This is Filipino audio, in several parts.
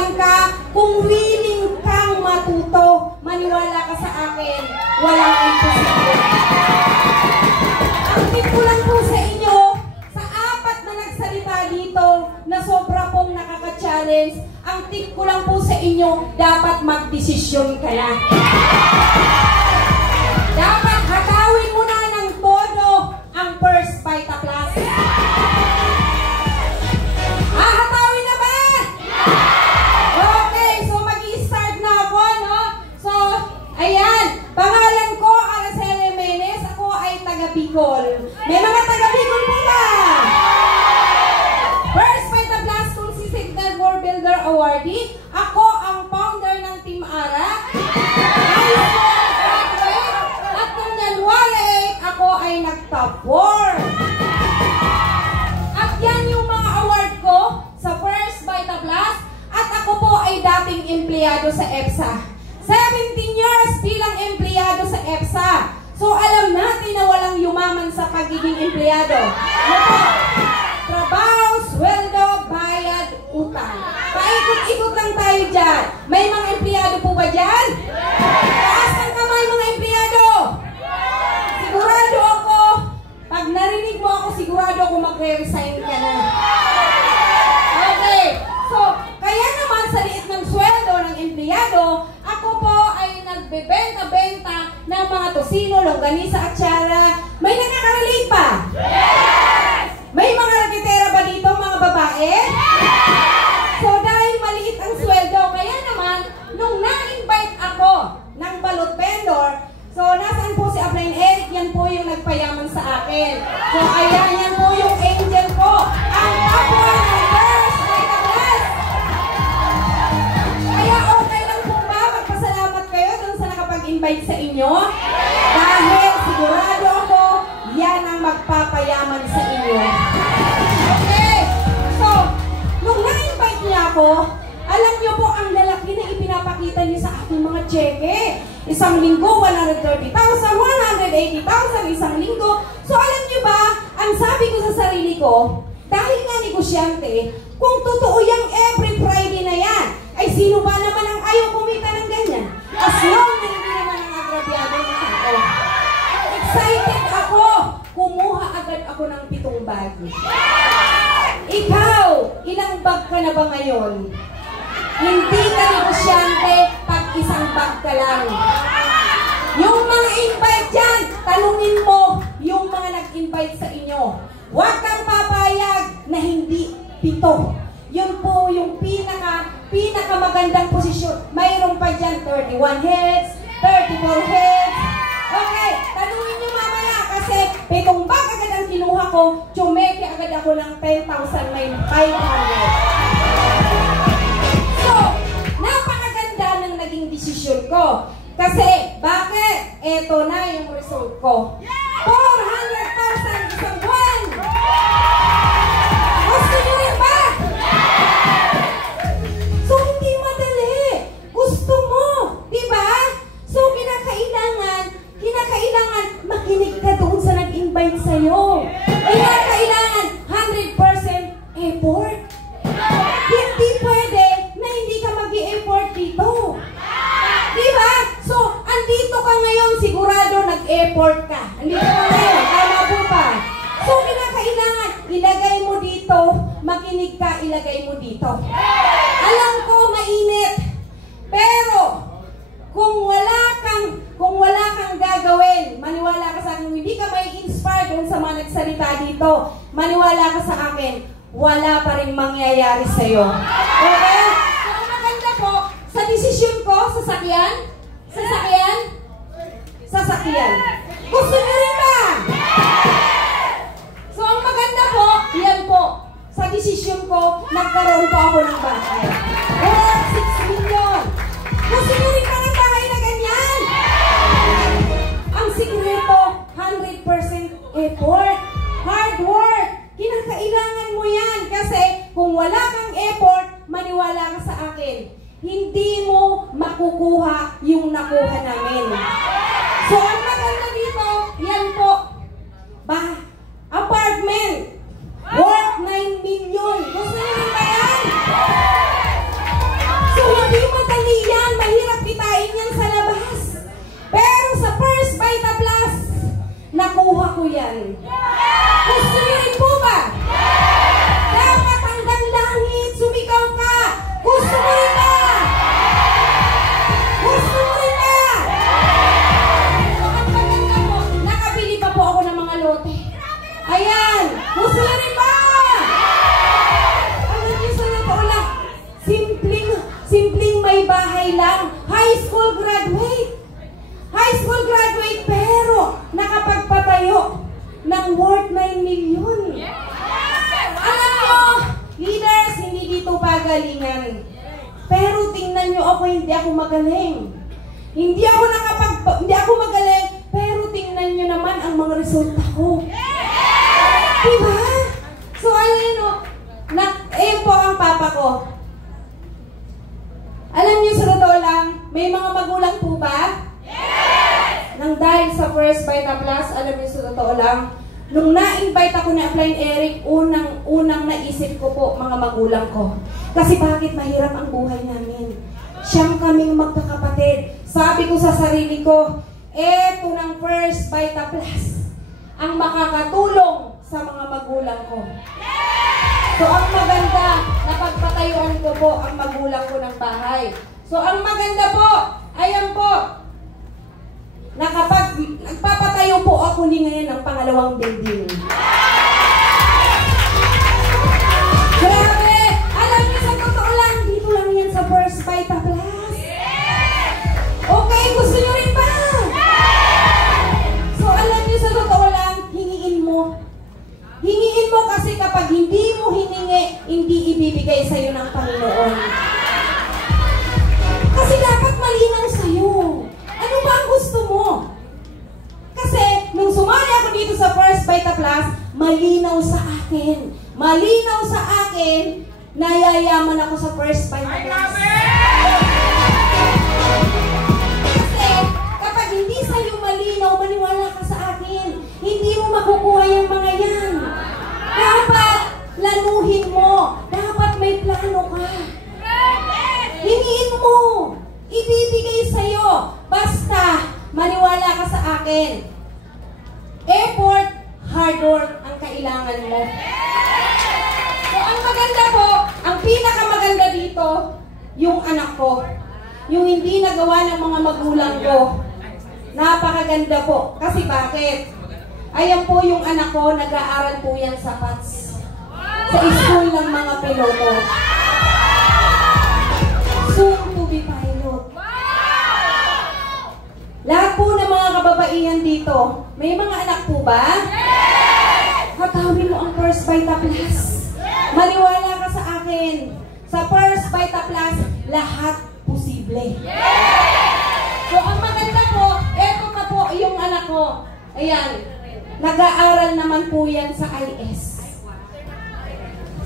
matuturuan ka, kung willing kang matuto, maniwala ka sa akin, walang imposible. Ang tip ko lang po sa inyo, sa apat na nagsalita dito na sobra pong nakaka-challenge, ang tip ko lang po sa inyo, dapat magdesisyon ka na. Dapat hatawin mo na ng todo ang First Vita Plus. Hatawin na ba? Okay, so mag-i-start na ako, no? So, ayan, pangalan ko, Araceli Jimenez, ako ay taga-Bicol. May mga taga-Bicol po ba? First Vita Plus, kung si Signal War Builder Awardee, ako ang founder ng Team Ara. At noong January 8, ako ay nag-top 4. At yan yung mga award ko sa First Vita Plus. At ako po ay dating empleyado sa EPSA. 17 years bilang empleyado sa EPSA. So alam natin na walang yumaman sa pagiging empleyado. Trabaho, sweldo, bayad, utang. Paikot-ikot lang tayo dyan. May mga empleyado po ba dyan? Taas ng kamay mga empleyado. Sigurado ako, pag narinig mo ako, sigurado ako magre-resign ka na. Okay. So, kaya naman sa liit ng sweldo ng empleyado, ako po ay nagbebenta-benta ng mga tosino, longganisa, atsara. May nakaka-relate pa? Yes! May mga raketera ba dito, mga babae? Yes! So, dahil maliit ang sweldo, kaya naman, nung na-invite ako ng balot vendor, so, nasaan po si Abraham Eric? Yan po yung nagpayaman sa akin. So, ayan, yan po yung angel ko. Ang kapwa ng First Vita Plus. Kaya okay lang po ba? Magpasalamat kayo dun sa nakapag-invite sa inyo. Dahil sigurado ako, yan ang magpapayaman sa inyo. Okay. So, nung na-invite niya ako, alam niyo po, ang lalaki na ipinapakita niyo sa aking mga cheque. Isang linggo, 130,000, 180,000, isang linggo. So, alam niyo ba, ang sabi ko sa sarili ko, dahil nga negosyante, kung totoo yung every Friday na yan, ay sino ba naman ang ayaw kumita ng ganyan? As long na hindi naman ang agrabyado ng tao. Excited ako. Kumuha agad ako ng 7 bag. Ikaw, ilang bag ka na ba ngayon? Hindi ka negosyante pag isang bag ka lang. Yung mga invite dyan, tanungin mo yung mga nag-invite sa inyo. Huwag kang papayag na hindi 7. Yun po yung pinakamagandang posisyon. Mayroon pa dyan 31 heads, 34 heads. Okay, tanungin nyo mamaya kasi 7 bag agad ang kinuha ko, tsumeke agad ako ng 10,500. So, napakaganda ng naging desisyon ko. Kasi, bakit? Eto na yung result ko. 400,000 isang buwan! Gusto nyo rin ba? So, hindi madali. Gusto mo, di ba? So, kinakailangan makinig ka doon sa nag-invite sa'yo. Kinakailangan 100% effort. Hindi pwede na hindi ka mag-i-effort dito. Diba? So, andito ka ngayon, sigurado nag-effort ka. Andito ka ngayon, tama po ba? So, kinakailangan, ilagay mo dito, makinig ka, ilagay mo dito. Alam ko, mainit. Pero, kung wala kang gagawin, maniwala ka sa akin, hindi ka may inspire doon sa mga nagsalita dito, maniwala ka sa akin, wala pa rin mangyayari sa'yo. Okay? So, ang maganda po, sa desisyon ko, sasakyan? Gusto niyo rin ba? So, ang maganda po, yan po, sa desisyon ko, nagkaroon po ako ng bahay. 6 million. Gusto niyo rin ba ng bahay na ganyan? Ang sikreto, 100% effort. Hard work. Kinakailangan mo yan. Kasi kung wala kang effort, maniwala ka sa akin, hindi mo makukuha yung nakuha namin. So, ang maganda dito, yan po, apartment, worth 9 million. Gusto niyo rin ba yan? nakuha ko yan. Gusto niyo rin po ba? Dapat hanggang langit, sumigaw ka. Gusto mo rin ba? Gusto mo rin ba? So, ang maganda po, nakabili pa po ako ng mga lote. Ayan, gusto niyo rin ba? Alam niyo sa totoo lang, simpleng may bahay lang. High school graduate. High school graduate pero nakapagpatayo ng worth 9 million. Alam nyo, leaders, hindi dito pagalingan. Pero tingnan nyo ako, hindi ako magaling. Hindi ako magaling, pero tingnan nyo naman ang mga resulta ko. Diba? So, ayun po ang papa ko. Alam niyo sa totoo lang, may mga magulang po ba? Nang dahil sa First Vita Plus, alam niyo sa totoo lang, nung na-invite ako ni Upline Eric, unang naisip ko po mga magulang ko. Kasi bakit mahirap ang buhay namin? Siyang kaming magkakapatid. Sabi ko sa sarili ko, eto ng First Vita Plus ang makakatulong sa mga magulang ko. So ang maganda, napagpatayuan ko po ang magulang ko ng bahay. So ang maganda po, ayan po, nagpapatayo po ako ni ngayon ng pangalawang building. Grabe! Alam niyo sa totoo lang, dito lang yan sa First Vita Plus. Okay, gusto niyo rin ba? So alam niyo sa totoo lang, hingiin mo. Hingiin mo kasi kapag hindi mo hiningi, hindi ibibigay sa'yo ng Panginoon. Kasi dapat malinaw sa'yo. Ano ba ang gusto mo? Kasi nung sumali ako dito sa First Vita Plus, malinaw sa akin. Malinaw sa akin, nayayaman ako sa First Vita Plus. Kasi kapag hindi sa'yo malinaw, maniwala ka sa akin. Hindi mo makukuha yung mga yan. Dapat lanuhin mo. Dapat may plano ka. Hiniin mo. Ibibigay sa'yo. Basta, maniwala ka sa akin. Effort, hard work ang kailangan mo. So, ang maganda po, ang pinakamaganda dito, yung anak ko. Yung hindi nagawa ng mga magulang ko. Napakaganda po. Kasi bakit? Ayan po yung anak ko, nag-aaral po yan sa PATS. Sa school ng mga piloto. Soon to be pilot. Lahat po ng mga kababaihan dito, may mga anak po ba? Hatawin mo ang First Vita Plus. Maniwala ka sa akin. Sa First Vita Plus, lahat posible. So, ang maganda po, eto na po yung anak ko. Ayan, nag-aaral naman po yan sa IS.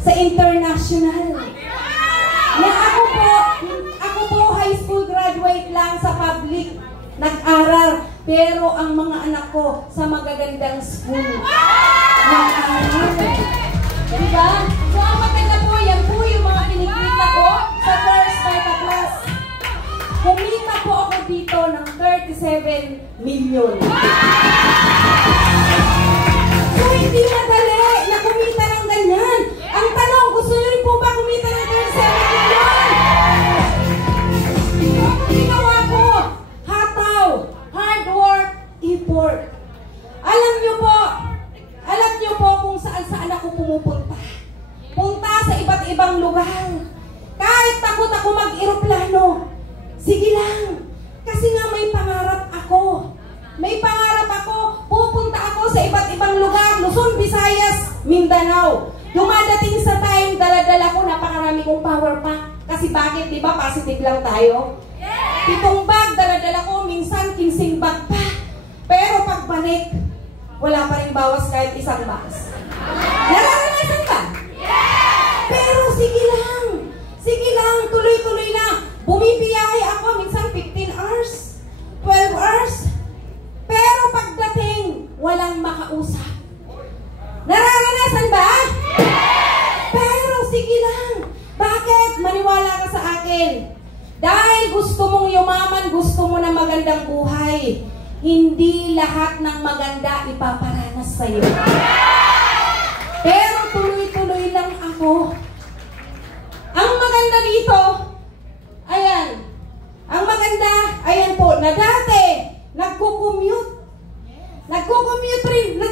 Sa international. Na ako po high school graduate lang sa public. Nag-aral. Pero ang mga anak ko sa magagandang school. Nag-aral. Diba? So, ang maganda po, yan po yung mga kinikita ko sa First Vita Plus. Kumita po ako dito ng 37 million. So, hindi madali na kumita ng ganyan. Ang tanong, gusto nyo rin po ba kumita ng 37 million? So, ang ginawa ko, hataw, hard work, effort. Alam nyo po kung saan ako pumupunta. Punta sa iba't ibang lugar. Kahit takot ako mag-eroplano, sige lang. Kasi nga may pangarap ako. May pangarap ako. Pupunta ako sa iba't ibang lugar. Luzon, Visayas, Mindanao. Dumadating sa time, dala-dala ko, napakarami kong power pack. Kasi bakit, di ba, positive lang tayo? 7 bag, dala-dala ko, minsan 15 bag pa. Pero pagbalik, wala pa rin bawas kahit 1 box. Nararanasan ba? Pero sige lang, tuloy-tuloy lang. Bumibiyahe ako, minsan 15 hours, 12 hours. Pero pagdating, walang makausap. Nararanasan ba? Pero sige lang. Bakit? Maniwala ka sa akin. Dahil gusto mong yumaman, gusto mo na magandang buhay. hindi lahat ng maganda ipaparanas sa'yo. Pero tuloy-tuloy lang ako. Ang maganda dito, ayan, ang maganda, ayan po, na dati, nagko-commute rin.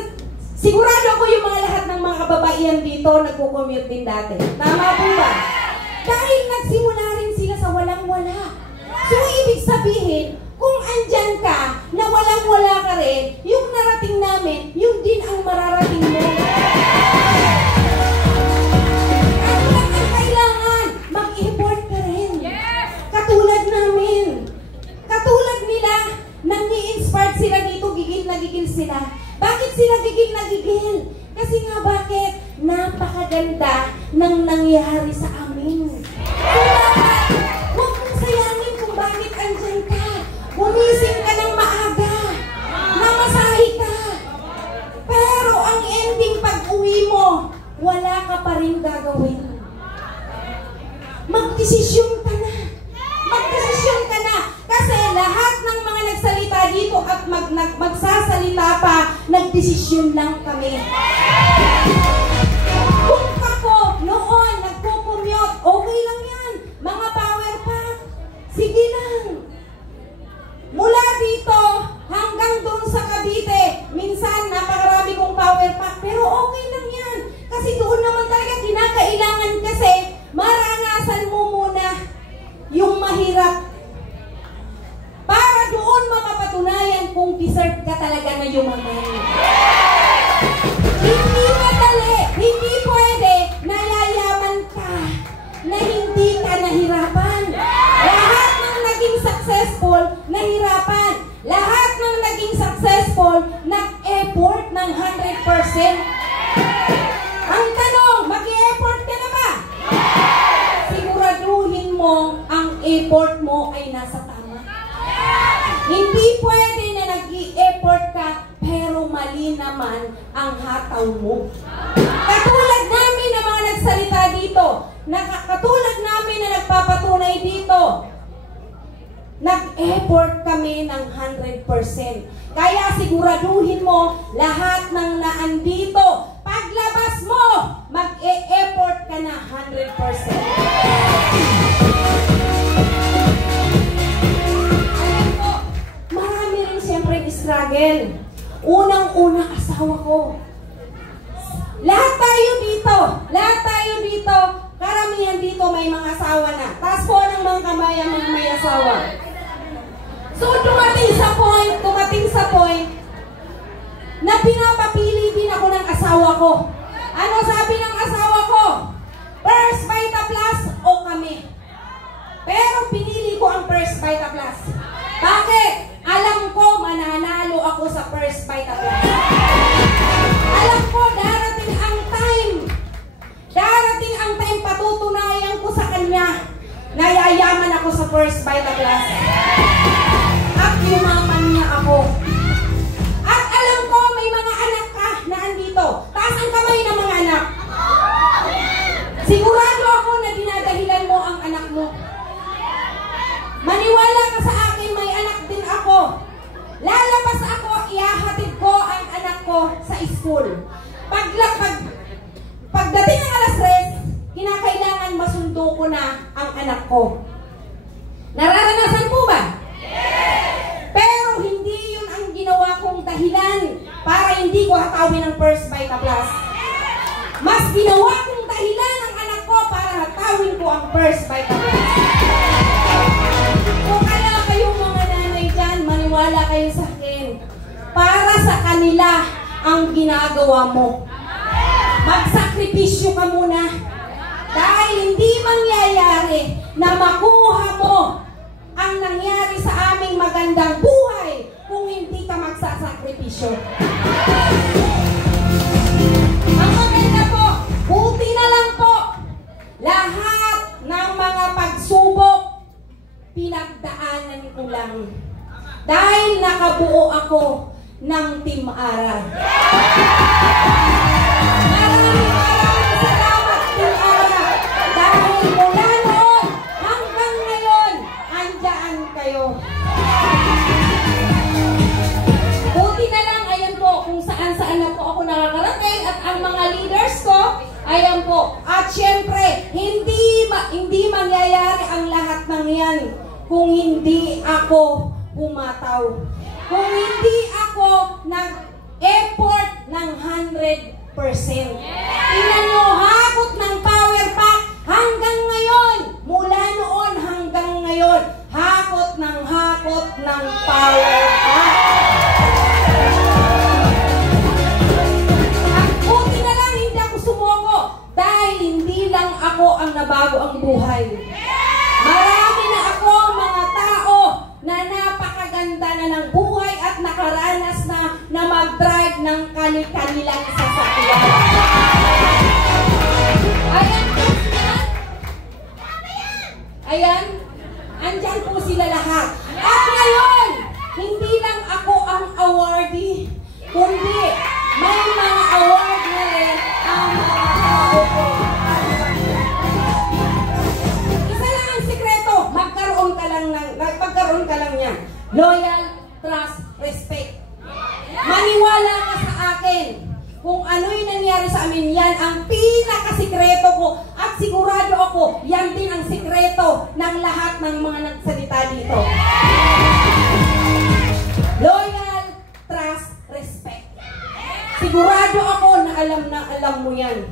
Sigurado ako yung mga lahat ng mga kababaihan dito, nagko-commute din dati. Tama po ba? Dahil nagsimula rin sila sa walang-wala. So, ibig sabihin, kung andyan ka, na walang-wala ka rin, yung narating namin, yung din ang mararating mo. At lang ang kailangan, mag-effort ka rin. Katulad namin. Katulad nila, nang ni-inspired sila dito, gigil na gigil sila. Bakit sila gigil na gigil? Kasi nga bakit? Napakaganda ng nangyari sa amin. Huwag mong sayangin kung bakit andyan ka. Gumising ka ng maaga. Namasahe ka. Pero ang ending pag-uwi mo, wala ka pa rin gagawin. Magdesisyon ka na. Magdesisyon ka na. Kasi lahat ng mga nagsalita dito at magsasalita pa, nagdesisyon lang kami. Kung ako noon nagpo-commute, okay lang yan. Mga power pack, sige lang. Mula dito hanggang doon sa Cavite, minsan napakarami kong power pack, pero okay lang yan. Kasi doon naman talaga kinakailangan kasi maranasan mo muna yung mahirap para doon makapatunayan kung deserve ka talaga na yumaman. Hindi madali, hindi pwede na yayaman ka, na hindi ka nahirapan. Lahat ng naging successful, nahirapan. Lahat ng naging successful, nag-effort ng 100%. Ang tanong, mag-e-effort ka na ba? Siguraduhin mo ang effort mo ay nasa tama. Hindi pwede na nag-i-effort ka pero mali naman ang hataw mo. Katulad namin na mga nagsalita dito, katulad namin na nagpapatunay dito, nag-effort kami ng 100%. Kaya siguraduhin mo lahat ng naandito, paglabas mo, mag-e-effort ka na 100%. Struggle. Unang-una asawa ko. Lahat tayo dito, karamihan dito may mga asawa na. Taas po ng mga kamay ang mga may asawa. So dumating sa point na pinapapili din ako ng asawa ko. Ano sabi ng asawa ko? First Vita Plus o kami? Pero pinili ko ang First Vita Plus. Bakit? Alam ko mananalo ako sa First Vita Plus. Alam ko darating ang time patutunayan ko sa kanya na yayaman ako sa First Vita Plus. At yumaman niya ako. At alam ko may mga anak ka na andito. Taas ang kamay ng mga anak. Sigurado ako na dinadahilan mo ang anak mo. Maniwala ka sa akin, may anak din ako. Lalabas ako, ihahatid ko ang anak ko sa school. Pagdating ng alas 3, kinakailangan masundo ko na ang anak ko. Nararanasan po ba? Yes! Pero hindi yun ang ginawa kong dahilan para hindi ko hatawin ang First Vita Plus. Mas ginawa kong dahilan ang anak ko para hatawin ko ang First Vita Plus. Kung kaya kayong mga nanay dyan, maniwala kayo sa akin. Para sa kanila ang ginagawa mo. Magsakripisyo ka muna. Dahil hindi mangyayari na makuha mo ang nangyari sa aming magandang buhay kung hindi ka magsasakripisyo. Ang maganda po, buti na lang po, lahat ng mga pagsubok pinagdaanan ko lang. Dahil nakabuo ako ng Team Ara. Maraming salamat, Team Ara. Dahil mula noon hanggang ngayon, andyan kayo. Ayan po. At syempre, hindi mangyayari ang lahat ng yan kung hindi ako pumataw. Kung hindi ako nag-effort ng 100%. Tingnan nyo, hakot ng power pack hanggang ngayon. Mula noon hanggang ngayon, hakot ng power pack. At buti na lang hindi ako sumuko dahil hindi lang ako ang nabago ang buhay. Marami na ako mga tao na napakaganda na ng buhay at nakaranas na mag-drive ng kanilang sasakyan. Ayan po sila. Ayan. Andyan po sila lahat. At ngayon, hindi lang ako ang awardee, kundi may mga award na rin ang mga tao ko. Isa lang ang sikreto, magkaroon ka lang niyan. Loyal, trust, respect. Maniwala ka sa akin. Kung ano'y nangyari sa amin, yan ang pinakasikreto ko. At sigurado ako, yan din ang sikreto ng lahat ng mga nagsalita dito. Loyal, trust, respect. Sigurado ako na alam mo yan.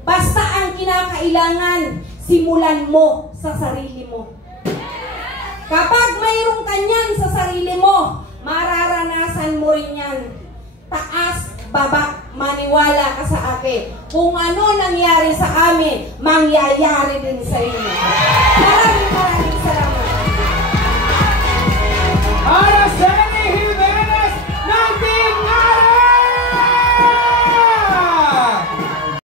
Basta ang kinakailangan, simulan mo sa sarili mo. Kapag mayroong kanyan sa sarili mo, mararanasan mo rin yan. Taas, baba, maniwala ka sa akin. Kung ano nangyari sa amin, mangyayari din sa inyo. Maraming salamat.